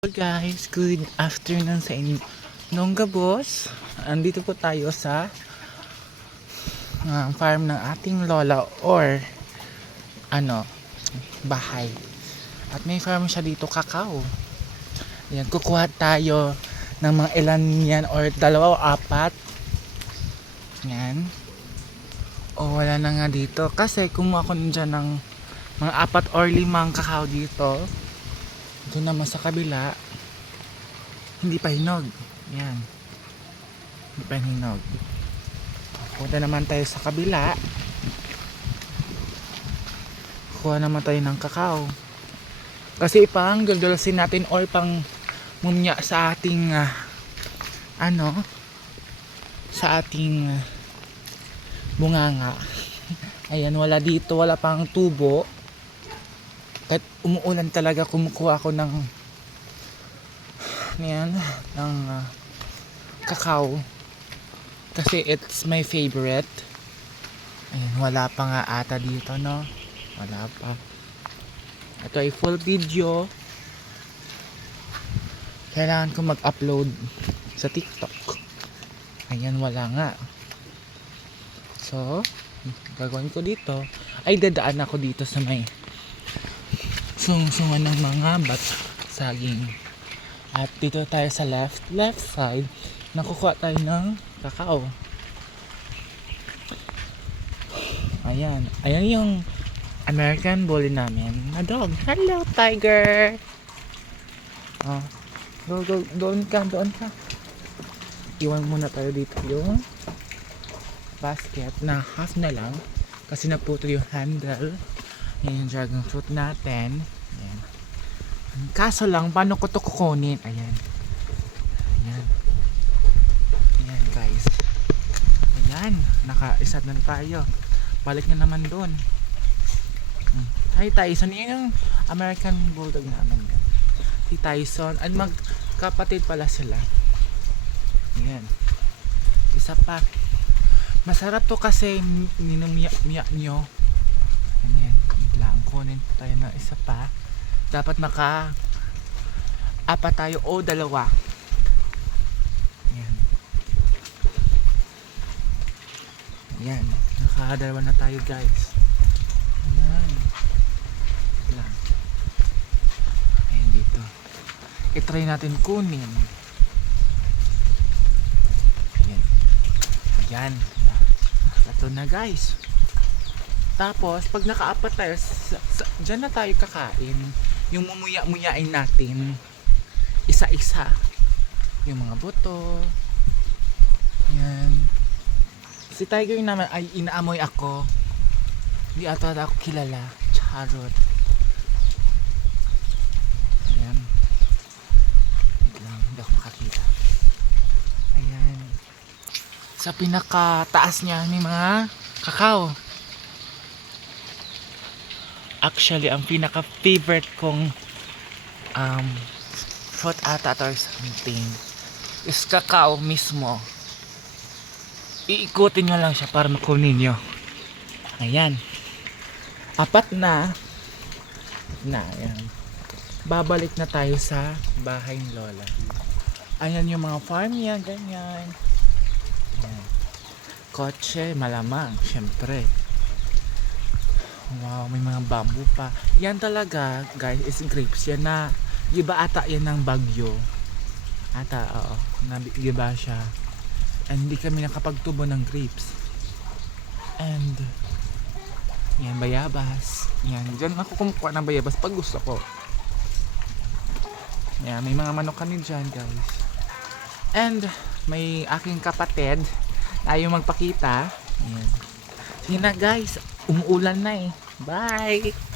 Hello guys, good afternoon sa inyo. Nongga boss, andito po tayo sa ah, farm ng ating lola or ano, bahay. At may farm siya dito, kakao. Yan, kukuha tayo ng mga ilan yan or dalawa o apat. Yan. O wala na nga dito. Kasi kumuha ko dyan ng mga apat or limang kakao dito. Doon naman sa kabila, hindi pa hinog. Yan. Hindi pa hinog. Punta naman tayo sa kabila. Kuha naman tayo ng kakao. Kasi pang gagalasin natin or pang mumya sa ating ah, ano sa ating ah, bunganga. Ayan, wala dito, wala pang tubo kahit umuulan talaga kumukuha ako ng yan ng ah, kakao. Kasi it's my favorite. Ayan, wala pa nga ata dito no? Wala pa. Ito ay full video. Kailangan ko mag-upload sa tiktok. Ayan wala nga. So gagawin ko dito. Ay dadaan ako dito sa may sungsungan ng mga bat saging. At dito tayo sa left, left side, nakukuha tayo ng kakao. Ayan. Ayan yung American Bully namin na dog. Hello, tiger! Oh. Go, go, doon ka, doon ka. Iwan muna tayo dito yung basket na half na lang kasi naputol yung handle. Yan yung dragon fruit natin. Ayan. Kaso lang, paano ko to kukunin? Ayan. Ayan. Ayan guys. Ayan. Naka-isa na tayo. Balik na naman doon. Hi Tyson. Yun yung American Bulldog namin. Si Tyson. At magkapatid pala sila. Ayan. Isa pa. Masarap to kasi minumya nyo. Ayan. Wait lang. Kunin tayo ng isa pa. Dapat naka apat tayo o dalawa. Ayan. Ayan. Nakadalawa na tayo guys. Wait lang. Ayan dito. I-try natin kunin. Ayan. Ayan. Ito na guys. Tapos, pag nakaapat tayo, sa, dyan na tayo kakain. Yung mumuya-muyain natin, isa-isa. Yung mga buto. Yan. Si Tiger naman ay inaamoy ako. Hindi ata ako kilala. Charot. Ayan. Wait lang, hindi ako makakita. Ayan. Sa pinakataas niya ni mga kakao. Actually, ang pinaka favorite kong um, fruit ata or something is kakao mismo. Iikutin nyo lang siya para makunin nyo. Ayan. Apat na. Na, ayan. Babalik na tayo sa bahay ni Lola. Ayan yung mga farm niya, ganyan. Ayan. Kotse, malamang, syempre. Wow, may mga bamboo pa. Yan talaga, guys, is grapes. Yan na, iba ata yan ng bagyo. Ata, oo. Nabigiba siya. And hindi kami nakapagtubo ng grapes. And, yan, bayabas. Yan, dyan ako kumukuha ng bayabas pag gusto ko. Yan, may mga manok kami dyan, guys. And, may aking kapatid ayaw magpakita. Yan. Sige na, guys. Umuulan na eh. Bye!